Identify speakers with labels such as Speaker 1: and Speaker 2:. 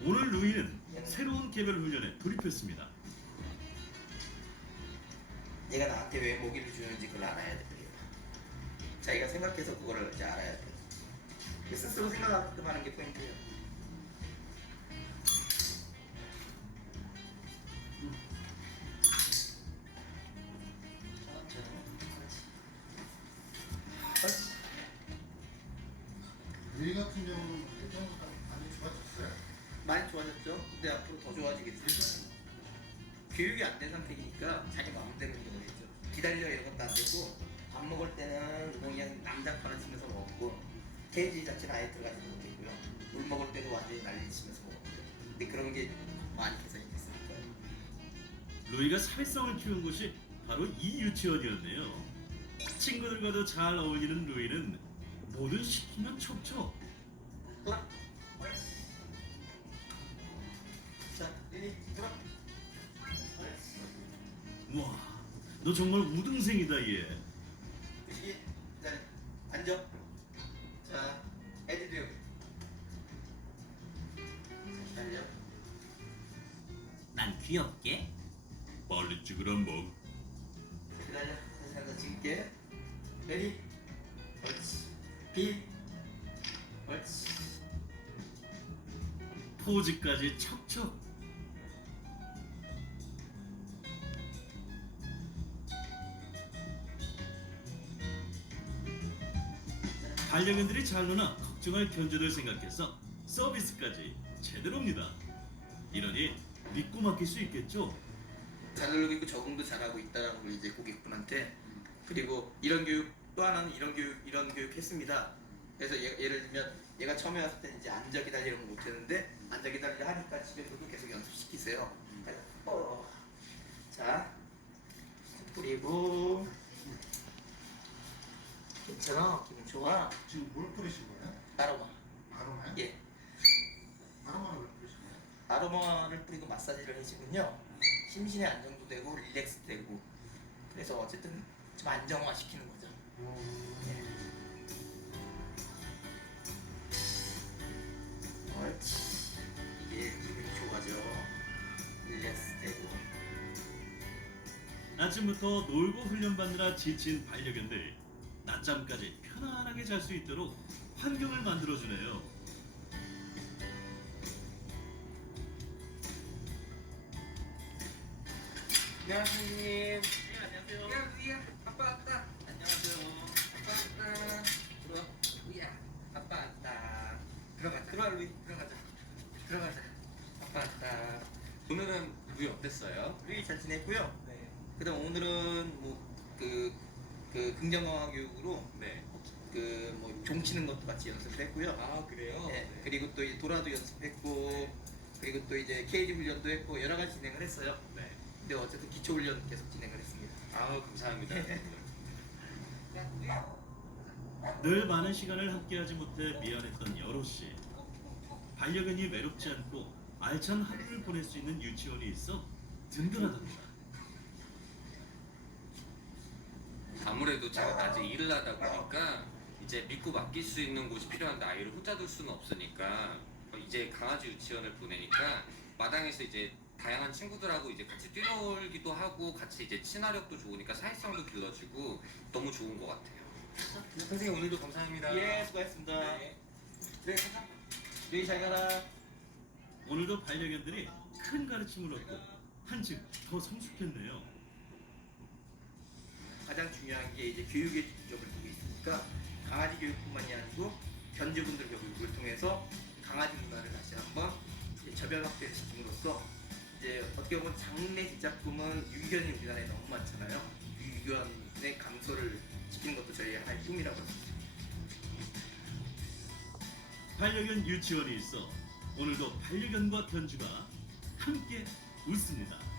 Speaker 1: 오늘 루이는 새로운 개별 훈련에 돌입했습니다.
Speaker 2: 얘가 나한테 왜 먹이를 주는지 그걸 알아야 돼요. 자기가 생각해서 그거를 이제 알아야 돼요. 스스로 생각하게끔 하는 게 포인트예요.
Speaker 3: 루이 같은 경우는 예전보다 많이 좋아졌어요?
Speaker 2: 많이 좋아졌죠? 근데 앞으로 더 좋아지겠죠? 교육이 안 된 상태이니까 자기 마음대로 운동을 했죠. 기다려 이런 것도 안 되고, 밥 먹을 때는 뭐 그냥 남자파를 치면서 먹었고, 케이지 자체는 아예 들어가지 못했고요. 물 먹을 때도 완전히 난리 치면서 먹었고요. 근데 그런 게 많이 개선이 됐으니까요.
Speaker 1: 루이가 사회성을 키운 곳이 바로 이 유치원이었네요. 친구들과도 잘 어울리는 루이는 뭐든 시키면 척척.
Speaker 2: 자, 리리, 들어.
Speaker 1: 와, 너 정말 우등생이다 얘.
Speaker 2: 그시기, 자, 앉아. 자, 애들도 여기. 자, 달려.
Speaker 1: 난 귀엽게? 빨리 찍으란 뭐.
Speaker 2: 기다려. 다시 한번 찍을게. 레디. 옳지. 비. 옳지.
Speaker 1: 포즈까지 척척. 반려견들이 잘 노나 걱정할 견주들 생각해서 서비스까지 제대로입니다. 이러니 믿고 맡길 수 있겠죠?
Speaker 2: 잘 놀고 있고 적응도 잘하고 있다라는 걸 이제 고객분한테, 그리고 이런 교육, 또 하나는 이런 교육 했습니다. 그래서 예를 들면 얘가 처음에 왔을 때 이제 앉아 기다리는 걸 못했는데 앉아 기다리려 하니까 집에서도 계속 연습시키세요. 자, 뿌리고. 괜찮아? 기분 좋아?
Speaker 3: 지금 뭘 뿌리신 거예요?
Speaker 2: 아로마.
Speaker 3: 아로마요?
Speaker 2: 예.
Speaker 3: 아로마를 왜 뿌리신 거예요?
Speaker 2: 아로마를 뿌리고 마사지를 해주면요, 심신의 안정도 되고 릴렉스 되고, 그래서 어쨌든 좀 안정화 시키는 거죠. 옳지. 이게 기분이 좋아져. 릴렉스 되고.
Speaker 1: 아침부터 놀고 훈련받느라 지친 반려견들, 낮잠까지 편안하게 잘 수 있도록 환경을 만들어주네요.
Speaker 2: 안녕하세요. 네, 안녕하세요. 야, 루이야, 아빠 왔다. 안녕하세요. 아빠 왔다. 들어와. 루이야, 아빠 왔다. 들어와, 루이. 들어가자. 들어가자. 아빠 왔다.
Speaker 4: 오늘은 루이 어땠어요?
Speaker 2: 루이 잘 지냈고요.
Speaker 4: 네.
Speaker 2: 그다음 오늘은 그 긍정강화 교육으로
Speaker 4: 네.
Speaker 2: 종 치는 것도 같이 연습을 했고요.
Speaker 4: 아 그래요?
Speaker 2: 네. 그리고 또 이제 도라도 연습했고, 그리고 또 이제 케이지 훈련도 했고 여러 가지 진행을 했어요.
Speaker 4: 네.
Speaker 2: 근데 어쨌든 기초 훈련 계속 진행을 했습니다.
Speaker 4: 아우 감사합니다.
Speaker 1: 늘 많은 시간을 함께하지 못해 미안했던 여로 씨. 반려견이 외롭지 않고 알찬 하루를 보낼 수 있는 유치원이 있어 든든하답니다.
Speaker 4: 아무래도 제가 낮에 일을 하다 보니까 이제 믿고 맡길 수 있는 곳이 필요한데 아이를 혼자 둘 수는 없으니까 이제 강아지 유치원을 보내니까 마당에서 이제 다양한 친구들하고 이제 같이 뛰놀기도 하고 같이 이제 친화력도 좋으니까 사회성도 길러지고 너무 좋은 것 같아요. 선생님 오늘도 감사합니다.
Speaker 2: 예, 수고하셨습니다.
Speaker 4: 네.
Speaker 2: 네, 가자. 루이 잘 가라.
Speaker 1: 오늘도 반려견들이 큰 가르침을 얻고 한층 더 성숙했네요.
Speaker 2: 가장 중요한 게 이제 교육에 중점을 두고 있으니까 강아지 교육뿐만이 아니고 견주분들 교육을 통해서 강아지 문화를 다시 한번 저변 확대시킴으로써 이제 어떻게 보면 장래 기작품은 유기견이 우리나라에 너무 많잖아요. 유기견의 감소를 시키는 것도 저희의 하나의 꿈이라고 합니다.
Speaker 1: 반려견 유치원이 있어 오늘도 반려견과 견주가 함께 웃습니다.